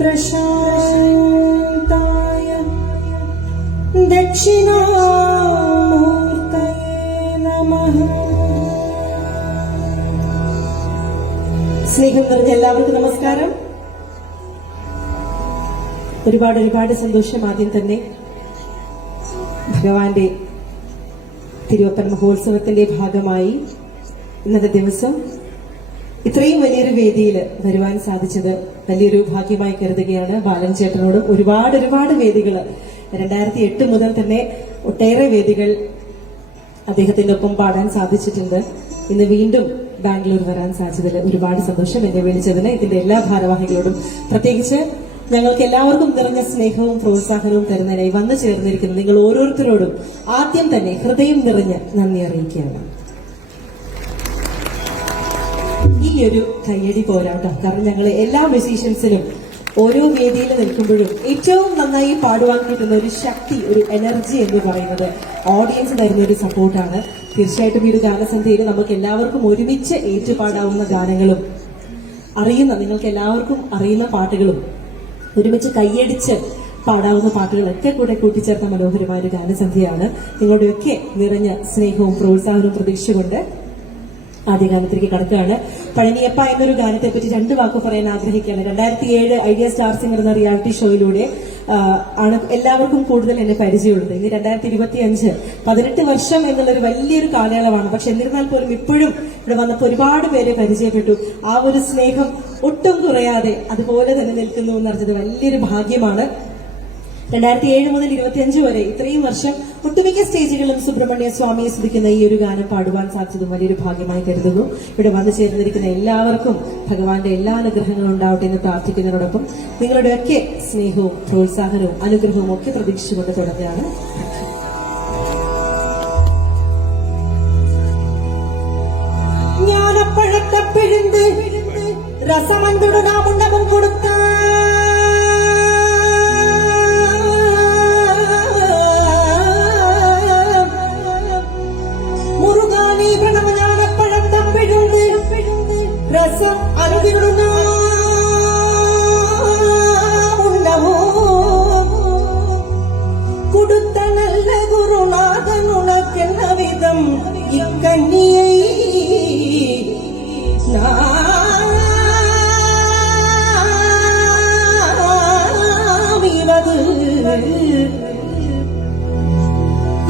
प्रशान्ताय दक्षिणामूर्तये नमः. സ്നേഹം നിറഞ്ഞ എല്ലാവർക്കും നമസ്കാരം. ഒരുപാട് സന്തോഷം. ആദ്യം തന്നെ ഭഗവാന്റെ തിരുവപ്പൻ മഹോത്സവത്തിന്റെ ഭാഗമായി ഇന്നത്തെ ദിവസം ഇത്രയും വലിയൊരു വേദിയിൽ വരുവാൻ സാധിച്ചത് വലിയൊരു ഭാഗ്യമായി കരുതുകയാണ്. ബാലൻ ചേട്ടനോടും ഒരുപാട് വേദികൾ 2008 മുതൽ തന്നെ ഒട്ടേറെ വേദികൾ അദ്ദേഹത്തിന്റെ ഒപ്പം പാടാൻ സാധിച്ചിട്ടുണ്ട്. ഇന്ന് വീണ്ടും ബാംഗ്ലൂർ വരാൻ സാധിച്ചതിൽ ഒരുപാട് സന്തോഷം. എന്നെ വിളിച്ചതിന് ഇതിന്റെ എല്ലാ ഭാരവാഹികളോടും, പ്രത്യേകിച്ച് ഞങ്ങൾക്ക് എല്ലാവർക്കും നിറഞ്ഞ സ്നേഹവും പ്രോത്സാഹനവും തരുന്നതിനായി വന്നു ചേർന്നിരിക്കുന്ന നിങ്ങൾ ഓരോരുത്തരോടും ആദ്യം തന്നെ ഹൃദയം നിറഞ്ഞ് നന്ദി അറിയിക്കുകയാണ്. ഈ ഒരു കയ്യടി പോരാട്ടോ. കാരണം ഞങ്ങൾ എല്ലാ മ്യൂസീഷ്യൻസിനും ഓരോ വേദിയിൽ നിൽക്കുമ്പോഴും ഏറ്റവും നന്നായി പാടുവാൻ കിട്ടുന്ന ഒരു ശക്തി, ഒരു എനർജി എന്ന് പറയുന്നത് ഓഡിയൻസ് തരുന്ന ഒരു സപ്പോർട്ടാണ്. തീർച്ചയായിട്ടും ഈ ഒരു ഗാനസന്ധ്യയിൽ നമുക്ക് എല്ലാവർക്കും ഒരുമിച്ച് ഏറ്റുപാടാവുന്ന ഗാനങ്ങളും നിങ്ങൾക്ക് എല്ലാവർക്കും അറിയുന്ന പാട്ടുകളും ഒരുമിച്ച് കൈയടിച്ച് പാടാവുന്ന പാട്ടുകളൊക്കെ കൂടെ കൂട്ടിച്ചേർത്ത മനോഹരമായ ഒരു ഗാനസന്ധ്യയാണ്. നിങ്ങളുടെയൊക്കെ നിറഞ്ഞ സ്നേഹവും പ്രോത്സാഹനവും പ്രതീക്ഷിച്ചുകൊണ്ട് ആദ്യ ഗാനത്തിലേക്ക് കടക്കുകയാണ്. പഴനിയപ്പ എന്നൊരു ഗാനത്തെ പറ്റി 2 വാക്ക് പറയാൻ ആഗ്രഹിക്കുകയാണ്. 2007 ഐഡിയ സ്റ്റാർ സിംഗർ എന്ന റിയാലിറ്റി ഷോയിലൂടെ ആണ് എല്ലാവർക്കും കൂടുതൽ എന്നെ പരിചയമുള്ളത്. ഇനി 2025 18 വർഷം എന്നുള്ളൊരു വലിയൊരു കാലയളവാണ്. പക്ഷെ എന്നിരുന്നാൽ പോലും ഇപ്പോഴും ഇവിടെ വന്നപ്പോൾ ഒരുപാട് പേരെ പരിചയപ്പെട്ടു. ആ ഒരു സ്നേഹം ഒട്ടും കുറയാതെ അതുപോലെ തന്നെ നിൽക്കുന്നു എന്നറിഞ്ഞത് വലിയൊരു ഭാഗ്യമാണ്. 2007 മുതൽ 25 വരെ ഇത്രയും വർഷം ഒട്ടുമിക്ക സ്റ്റേജുകളിലും സുബ്രഹ്മണ്യ സ്വാമിയെ സ്തുതിക്കുന്ന ഈ ഒരു ഗാനം പാടുവാൻ സാധിച്ചതും വലിയൊരു ഭാഗ്യമായി കരുതുന്നു. ഇവിടെ വന്നു ചേർന്നിരിക്കുന്ന എല്ലാവർക്കും ഭഗവാന്റെ എല്ലാ അനുഗ്രഹങ്ങളും ഉണ്ടാവട്ടെ എന്ന് പ്രാർത്ഥിക്കുന്നതോടൊപ്പം നിങ്ങളുടെയൊക്കെ സ്നേഹവും പ്രോത്സാഹനവും അനുഗ്രഹവും ഒക്കെ പ്രതീക്ഷിച്ചുകൊണ്ട് തുടങ്ങുകയാണ്. ஞானப்பழத்தை பிழிந்து ரசமந்தோடு நாம் உண்ணவும் கொடுத்த முருகானி பிரணவ ஞானப்பழத்தை பிழிந்து ரசம் அருகிலும் உண்ணவும் கொடுத்த நல்ல குருநாதன் உனக்கென்ன விதம் இக்கண்ணியை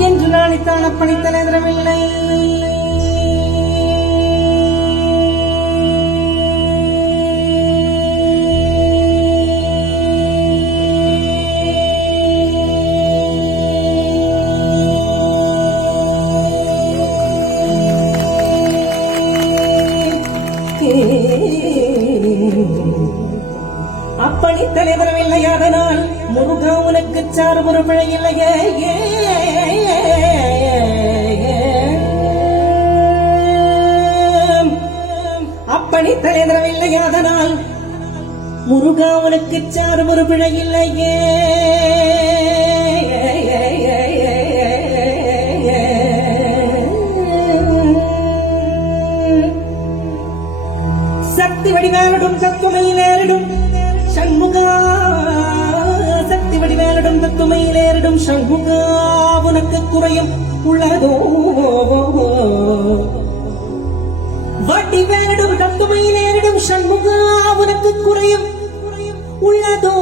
என்று நாளைத்தான் அப்படித்த நேரமில்லை. அப்படி தலைவரவில்லை, அதனால் முருகா உனக்கு சாறு ஒரு பிழை இல்லையே. அப்படி தலைவரவில்லை, அதனால் முருகா உனக்கு சாறு ஒரு பிழை இல்லையே. சக்தி வடிவேலடும் தத்துவமையிலேறிடும் சண்முகா, சக்தி வடிவேலடும் தத்துவமையிலேறிடும் சண்முகா, உனக்கு குறையும் உள்ளதோ. வடிவேலடும் தத்துவமையிலேறிடும் சண்முகா, உனக்கு குறையும் உள்ளதோ.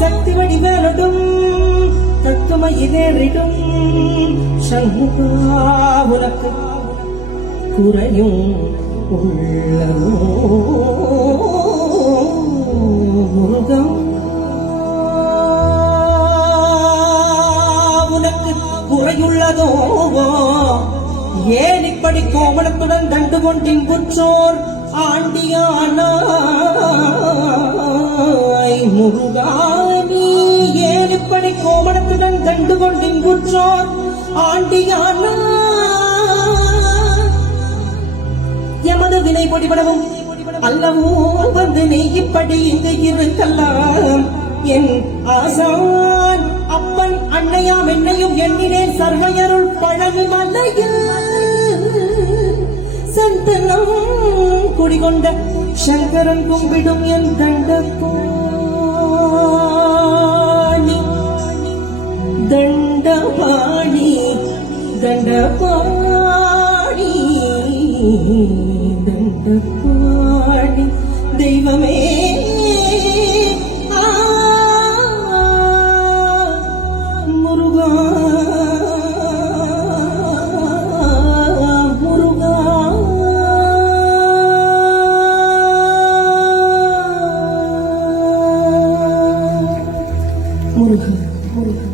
சக்தி வடிவேலடும் தத்துவமையிலேறிடும் சண்முகா, உனக்கு குறையும் உள்ளதோ. முருகம் உனக்கு குறையுள்ளதோ. ஏன் இப்படி கோமணத்துடன் கண்டு கொண்டின் புற்றோர் ஆண்டியானாய். முருகானி ஏன் இப்படி கோமணத்துடன் கண்டு கொண்டின் புற்றோர் ஆண்டியானாய். எமது வினை பொடிபடவும் அல்லவோ வந்து நீ இப்படி இங்கு இருக்கலாம். என் ஆசான் அப்பன் அன்னையாம் என்னையும் எண்ணினேன் சர்வையருள் பழனி மலையில் சந்தனம் குடிகொண்ட சங்கரன் கும்பிடும் என் தண்டபாணி தண்டபாணி தண்டபாணி தண்டபாணி தெய்வமே முருகா முருகா முருகா முருகா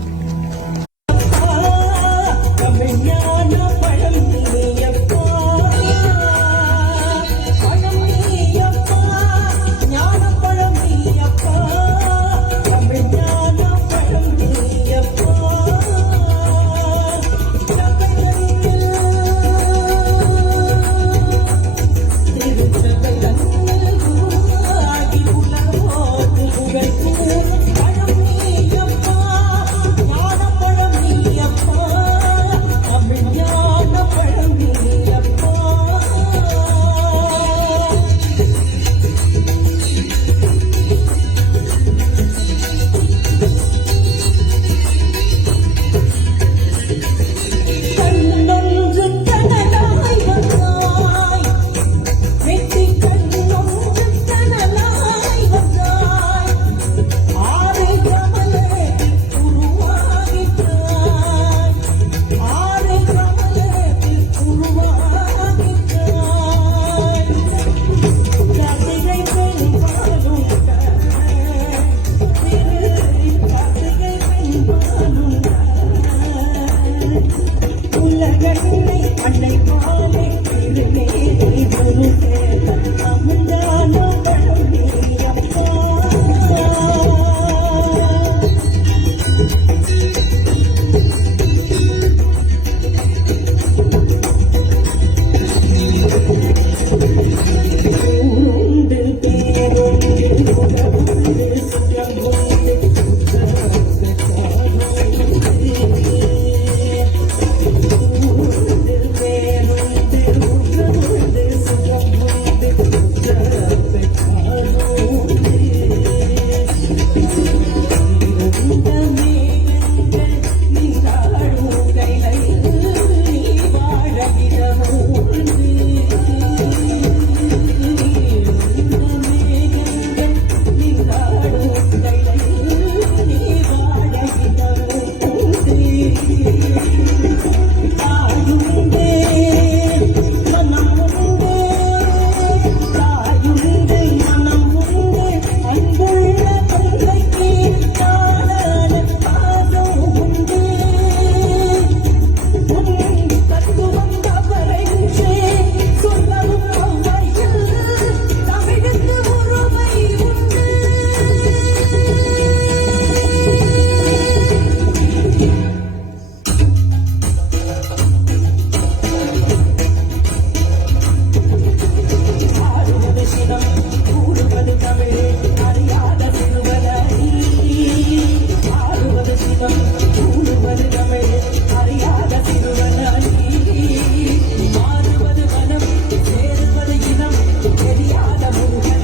தெரியாத முருகன்